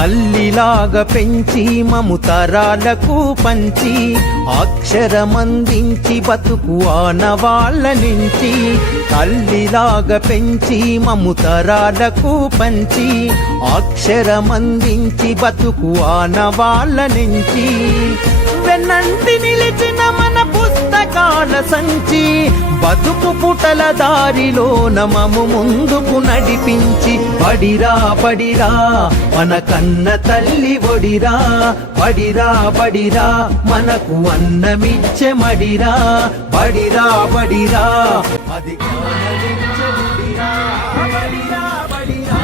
తల్లిలాగా పెంచి మము తరాలకు పంచి అక్షరమందించి బతుకు ఆనవాళ్ళ నుంచి తల్లిలాగా పెంచి మము తరాలకు పంచి అక్షరమందించి బతుకు ఆనవాళ్ళ నుంచి వెన్నంటి నిలిచిన మన పుస్తకాల సంచి బతుకు పుటల దారిలో నమము ముందుకు నడిపించి బడిరా బడిరా మన కన్న తల్లి ఒడిరా బడిరా బడిరా మనకు అన్నమిచ్చే మడిరా బడిరా బడిరా అది జ్ఞానమిచ్చే గుడిరా బడిరా బడిరా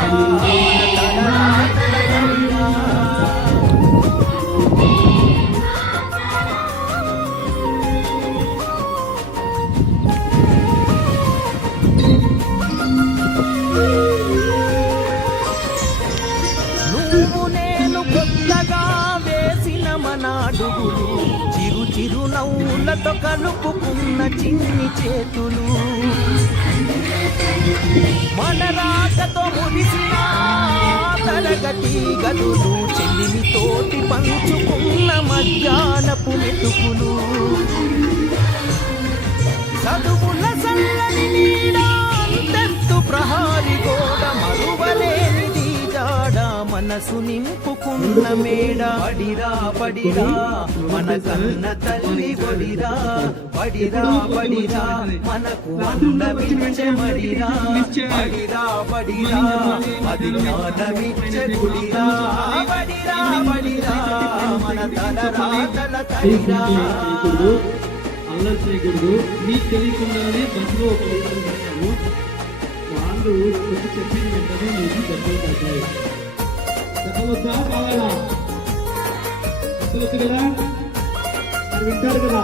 అడుగులు చిరు చిరు నవ్వులతో కలుపుకున్న చిన్ని చేతులు మన రాకతో మురిసిన తరగతి గదులు చెల్లిమితోటి పంచుకున్న మధ్యాహ్నపు మెతుకులు చదువుల సల్లని నీడా అంతెత్తు ప్రహారి గోడ మరువలేనిది జాడ మనసు నింపుకున్న మేడ బడిరా బడిరా మన కన్న తల్లి బడిరా బడిరా బడిరా మనకు అన్నమిచ్చే మడిరా బడిరా బడిరా అది జ్ఞానమిచ్చే గుడిరా బడిరా బడిరా మన తలరాతల తడిరా అల్లరి చేయకూడదు. మీకు తెలియకుండానే బస్సులో ఒక విషయం చేస్తాము. వాళ్ళు వచ్చి చెప్పిన వెంటనే మీకు దెబ్బలు పడతాయి. చెప్పవచ్చా కావాలా? అసలు కదా అది వింటారు కదా,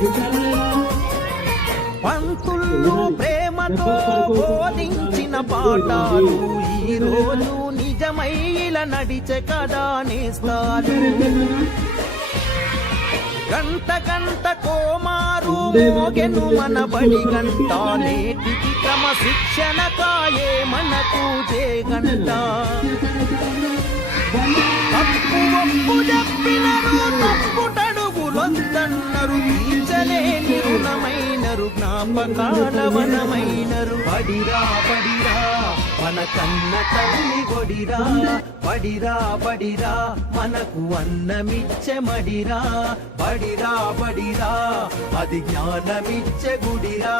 వింటారా లేదా? పంతుల్లో ప్రేమతో బోధించిన పాఠాలు ఈ రోజు నిజమై ఇలా నడిచే కదా నేస్తారు. గంట గంట కోమారు మోగెను మన బడి గంట నేటికి క్రమశిక్షణ కాయే మనకు జే గంట తప్పు ఒప్పు చెప్పినరు తప్పుటడుగులొద్దన్నరు తీర్చలేని రుణమైనరు జ్ఞాపకాల వనమైనరు బడిరా బడిరా మన కన్న తల్లి బడిరా బడిరా బడిరా మనకు అన్నమిచ్చే మడిరా బడిరా బడిరా అది జ్ఞానమిచ్చే గుడిరా